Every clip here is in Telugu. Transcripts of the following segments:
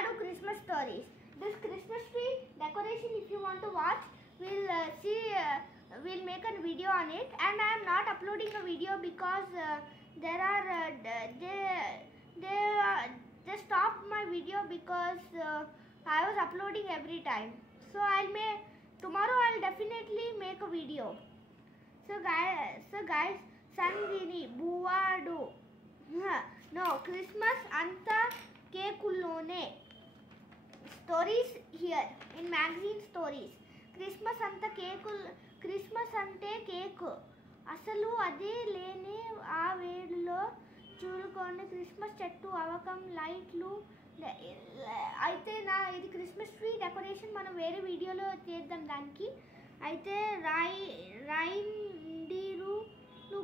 Nadu Christmas stories. This Christmas tree decoration, if you want to watch, we'll make a video on it. And I am not uploading a video because they stopped my video because I was uploading every time. So tomorrow I'll definitely make a video. So guys, Sandini Buvadu. No, Christmas anta kekulone. Stories here in magazine stories. Christmas anta kekul, Christmas ante cake. అసలు అదే లేని ఆ వేడిలో చూడుకోండి క్రిస్మస్ చెట్టు అవకం లైట్లు. అయితే ఇది క్రిస్మస్ ట్రీ డెకరేషన్ మనం వేరే వీడియోలో చేద్దాం దానికి. అయితే రైండీరు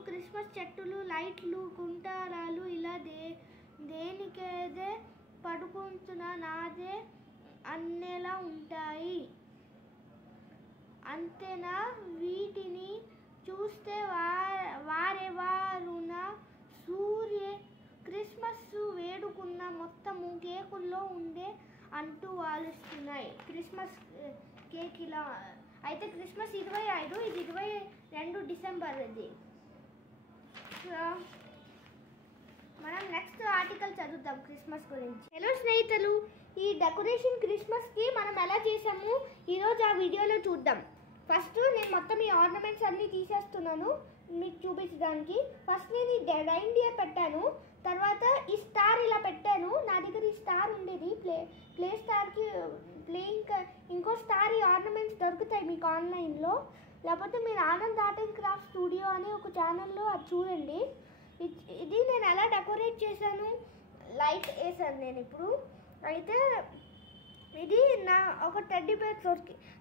క్రిస్మస్ చెట్టులు లైట్లు కుంటారాలు ఇలా దేనికేదే పడుకుంటున్నా నాదే అన్నేలా ఉంటాయి. అంతేనా వీటిని చూస్తే వారెవారున క్రిస్మస్ వేడుకున్న మొత్తము కేకుల్లో ఉండే అంటూ వాలుస్తున్నాయి. క్రిస్మస్ కేక్ ఇలా అయితే క్రిస్మస్ 25, ఇది 22 డిసెంబర్. ఇది మనం నెక్స్ట్ ఆర్టికల్ చదువుతాం క్రిస్మస్ గురించి. హలో స్నేహితులు, ఈ డెకరేషన్ క్రిస్మస్కి మనం ఎలా చేసాము ఈరోజు ఆ వీడియోలో చూద్దాం. ఫస్ట్ నేను మొత్తం ఈ ఆర్నమెంట్స్ అన్నీ తీసేస్తున్నాను మీకు చూపించడానికి. ఫస్ట్ నేను ఈ రైన్డియర్ పెట్టాను, తర్వాత ఈ స్టార్ ఇలా పెట్టాను. నా దగ్గర ఈ స్టార్ ఉండేది, ప్లే స్టార్కి ఇంకో స్టార్ ఈ ఆర్నమెంట్స్ దొరుకుతాయి మీకు ఆన్లైన్లో. లేకపోతే మీరు Anand art and craft studio అనే ఒక ఛానల్లో అది చూడండి. ఇది నేను ఎలా డెకరేట్ చేశాను, లైట్ వేసాను నేను ఇప్పుడు. అయితే ఇది ఒక టెడ్డీ బేర్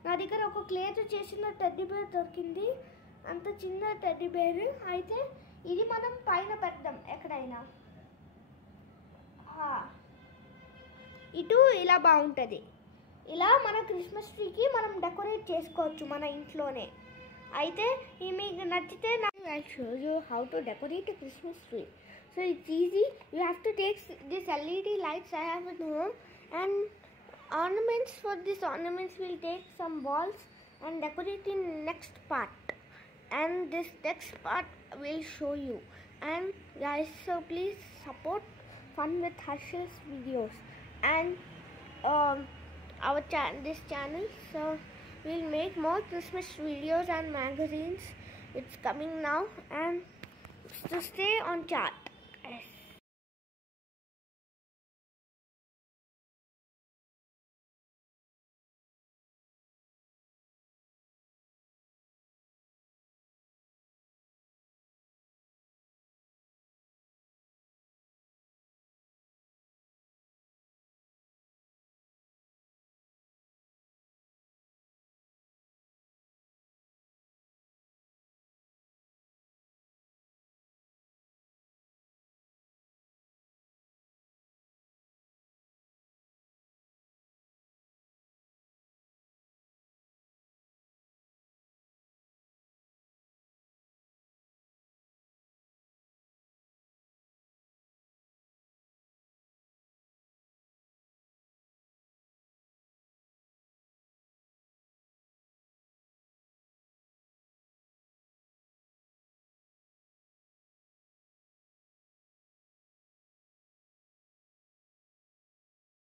నా దగ్గర ఒక క్లేతో చేసిన టెడ్డీ బేర్ దొరికింది, అంత చిన్న టెడ్డీ బేర్. అయితే ఇది మనం పైన పెడదాం ఎక్కడైనా, ఇటు ఇలా బాగుంటుంది. ఇలా మన క్రిస్మస్ ట్రీకి మనం డెకరేట్ చేసుకోవచ్చు మన ఇంట్లోనే. అయితే మీకు నచ్చితే I'll show you how to decorate a Christmas tree. So it's easy. You have to take this LED lights I have at home and ornaments. For this ornaments we'll take some balls and decorate in next part, and this next part will show you. And guys, so please support Fun with Harshil's videos and this channel. So we'll make more Christmas videos and magazines. It's coming now, and to stay on chat.